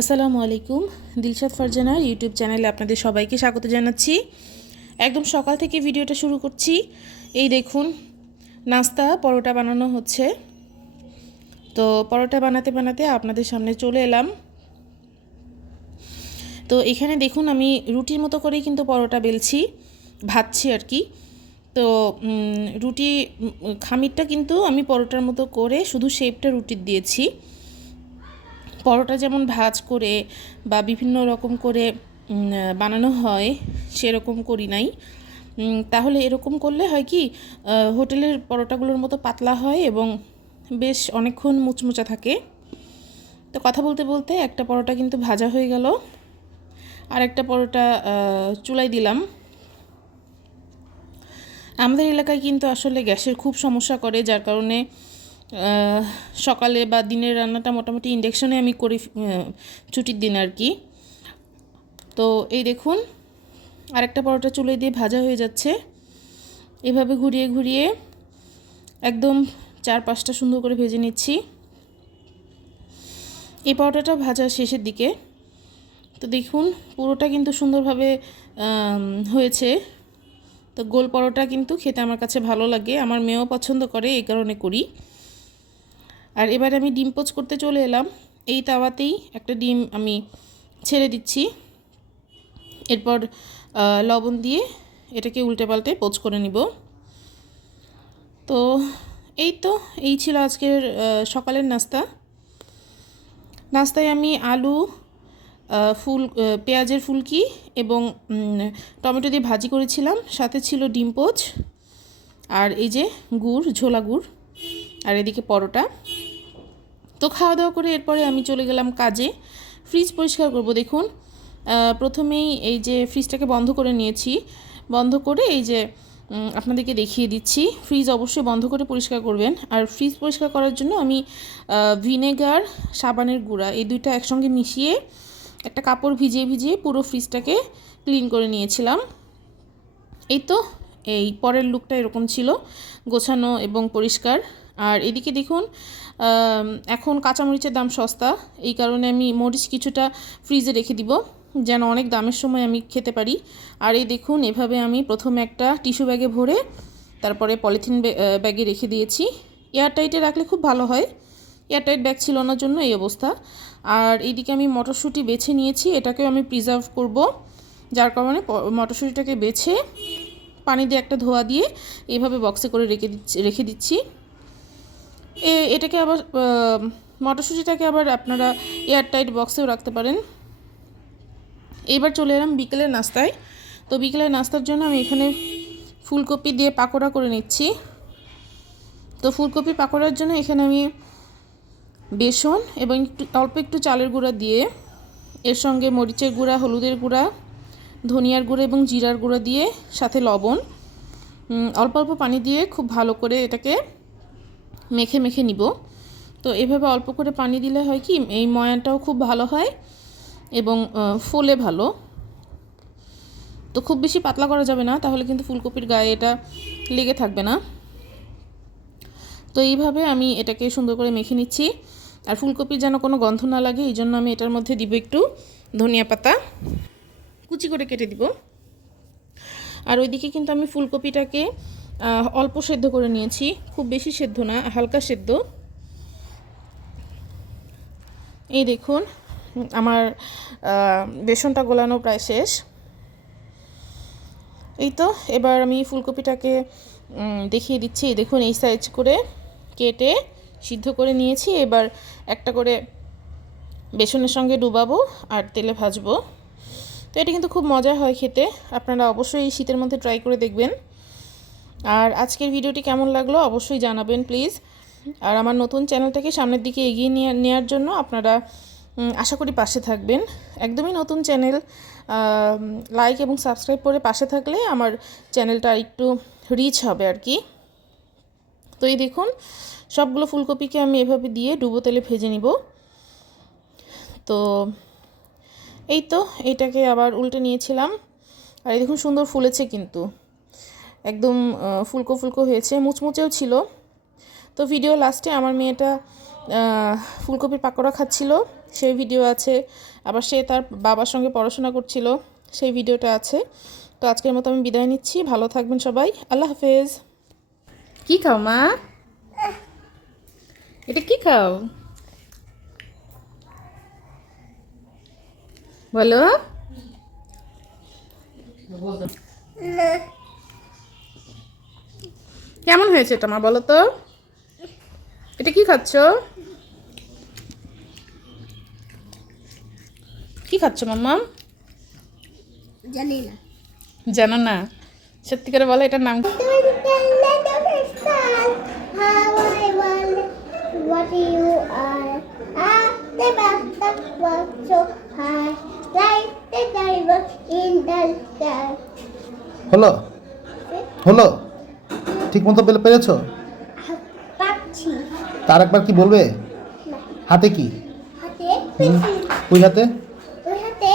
আসসালামু আলাইকুম, দিলশাদ ফারজানার ইউটিউব চ্যানেলে আপনাদের সবাইকে স্বাগত জানাচ্ছি। একদম সকাল থেকে ভিডিওটা শুরু করছি। এই দেখুন, নাস্তা, পরোটা বানানো হচ্ছে। তো পরোটা বানাতে বানাতে আপনাদের সামনে চলে এলাম। তো এখানে দেখুন, আমি রুটির মতো করেই কিন্তু পরোটা বেলছি, ভাজছি আর কি। তো রুটি খামিরটা কিন্তু আমি পরোটার মতো করে শুধু শেপটা রুটির দিয়েছি। পরোটা যেমন ভাজ করে বা বিভিন্ন রকম করে বানানো হয়, সেরকম করি নাই। তাহলে এরকম করলে হয় কি হোটেলের পরোটাগুলোর মতো পাতলা হয় এবং বেশ অনেকক্ষণ মুচমুচা থাকে। তো কথা বলতে বলতে একটা পরোটা কিন্তু ভাজা হয়ে গেল। আর একটা পরোটা চুলাই দিলাম। আমাদের এলাকায় কিন্তু আসলে গ্যাসের খুব সমস্যা করে, যার কারণে সকালে বা দিনের রান্নাটা মোটামুটি ইন্ডাকশনে আমি করি ছুটির দিন আর কি। তো এই দেখুন, আরেকটা পরোটা চুলে দিয়ে ভাজা হয়ে যাচ্ছে। এভাবে ঘুরিয়ে ঘুরিয়ে একদম চার পাঁচটা সুন্দর করে ভেজে নিচ্ছি। এই পরোটাটা ভাজা শেষের দিকে। তো দেখুন, পুরোটা কিন্তু সুন্দরভাবে হয়েছে। তো গোল পরোটা কিন্তু খেতে আমার কাছে ভালো লাগে। আমার মেয়েও পছন্দ করে, এই কারণে করি। আর এবার আমি ডিম পোচ করতে চলে এলাম। এই তাওয়াতেই একটা ডিম আমি ছেড়ে দিচ্ছি। এরপর লবণ দিয়ে এটাকে উল্টে পাল্টে পোচ করে নিব। তো এই তো, এই ছিল আজকের সকালের নাস্তা। নাস্তায় আমি আলু ফুল পেঁয়াজের ফুলকি এবং টমেটো দিয়ে ভাজি করেছিলাম। সাথে ছিল ডিম পোচ। আর এই যে গুড়, ঝোলা গুড়। আর এদিকে পরোটা। তো খাওয়া দাওয়া করে এরপরে আমি চলে গেলাম কাজে। ফ্রিজ পরিষ্কার করব, দেখুন। প্রথমেই এই যে ফ্রিজটাকে বন্ধ করে নিয়েছি। বন্ধ করে এই যে আপনাদেরকে দেখিয়ে দিচ্ছি। ফ্রিজ অবশ্যই বন্ধ করে পরিষ্কার করবেন। আর ফ্রিজ পরিষ্কার করার জন্য আমি ভিনেগার, সাবানের গুঁড়া এই দুইটা একসঙ্গে মিশিয়ে একটা কাপড় ভিজিয়ে ভিজিয়ে পুরো ফ্রিজটাকে ক্লিন করে নিয়েছিলাম। এই তো এই পরের লুকটা এরকম ছিল, গোছানো এবং পরিষ্কার। আর এদিকে দেখুন এখন কাঁচামরিচের দাম সস্তা, এই কারণে আমি মরিচ কিছুটা ফ্রিজে রেখে দিব, যেন অনেক দামের সময় আমি খেতে পারি। আর এই দেখুন, এভাবে আমি প্রথমে একটা টিস্যু ব্যাগে ভরে, তারপরে পলিথিন ব্যাগে রেখে দিয়েছি। এয়ারটাইটে রাখলে খুব ভালো হয়, এয়ারটাইট ব্যাগ ছিল না জন্য এই অবস্থা। আর এইদিকে আমি মটরশুঁটি বেছে নিয়েছি, এটাকেও আমি প্রিজার্ভ করব, যার কারণে মটরশুঁটিটাকে বেছে পানি দিয়ে একটা ধোয়া দিয়ে এইভাবে বক্সে করে রেখে দিচ্ছি রেখে দিচ্ছি। এ, এটাকে আবার মটরশুঁটিটাকে আবার আপনারা এয়ারটাইট বক্সেও রাখতে পারেন। এইবার চলে এলাম বিকেলের নাস্তায়। তো বিকেলের নাস্তার জন্য আমি এখানে ফুলকপি দিয়ে পাকোড়া করে নিচ্ছি। তো ফুলকপি পাকোড়ার জন্য এখানে আমি বেসন এবং একটু, অল্প একটু চালের গুঁড়া দিয়ে, এর সঙ্গে মরিচের গুঁড়া, হলুদের গুঁড়া ধনিয়ার গুঁড়ো এবং জিরার গুঁড়ো দিয়ে সাথে লবণ অল্প অল্প পানি দিয়ে খুব ভালো করে এটাকে মেখে মেখে নিব। তো এভাবে অল্প করে পানি দিলে হয় কি, এই ময়ানটাও খুব ভালো হয় এবং ফোলে ভালো। তো খুব বেশি পাতলা করা যাবে না, তাহলে কিন্তু ফুলকপির গায়ে এটা লেগে থাকবে না। তো এইভাবে আমি এটাকে সুন্দর করে মেখে নিচ্ছি। আর ফুলকপির যেন কোনো গন্ধ না লাগে, এই জন্য আমি এটার মধ্যে দিব একটু ধনিয়া পাতা। কুচি করে কেটে দিব। আর ওইদিকে কিন্তু আমি ফুলকপিটাকে অল্প সেদ্ধ করে নিয়েছি। খুব বেশি সেদ্ধ না, হালকা সেদ্ধ। এই দেখুন, আমার বেসনটা গোলানো প্রায় শেষ। এই তো, এবার আমি ফুলকপিটাকে দেখিয়ে দিচ্ছি। দেখুন, এই সাইজ করে কেটে সিদ্ধ করে নিয়েছি। এবার একটা করে বেসনের সঙ্গে ডুবাবো আর তেলে ভাজবো। এটা কিন্তু খুব মজা হয় খেতে। আপনারা অবশ্যই এই শীতের মধ্যে ট্রাই করে দেখবেন। আর আজকের ভিডিওটি কেমন লাগল অবশ্যই জানাবেন প্লিজ আর আমার নতুন চ্যানেলটাকে সামনের দিকে এগিয়ে নিয়ে নেওয়ার জন্য আপনারা আশা করি পাশে থাকবেন। একদমই নতুন চ্যানেল লাইক এবং সাবস্ক্রাইব করে পাশে থাকলে আমার চ্যানেলটা একটু রিচ হবে আর কি। তো এই দেখুন, সবগুলো ফুলকপিকে আমি এভাবে দিয়ে ডুবো তেলে ভেজে নিব। তো এই তো, এইটাকে আবার উল্টে নিয়েছিলাম। আর এই দেখুন, সুন্দর ফুলেছে কিন্তু। একদম ফুলকো ফুলকো হয়েছে, মুচমুচেও ছিল। তো ভিডিও লাস্টে আমার মেয়েটা ফুলকপির পাকোড়া খাচ্ছিল। সেই ভিডিও আছে। আবার সে তার বাবার সঙ্গে পড়াশোনা করছিল। সেই ভিডিওটা আছে। তো আজকের মতো আমি বিদায় নিচ্ছি। ভালো থাকবেন সবাই। আল্লাহ হাফেজ। কি খাও মা? এটা কি খাও? বলো। কেমন হয়েছে এটা মা বলো তো। এটা কি খাচ্ছ? কি খাচ্ছ মাম্মা? জানি না। জানো না। সত্যি করে বলো এটার নাম? What you are, ah, the so high, হলো? হলো? ঠিক মতো পেলে পেরেছ? তার একবার কি বলবে? হাতে কি? হাতে ওই হাতে? ওই হাতে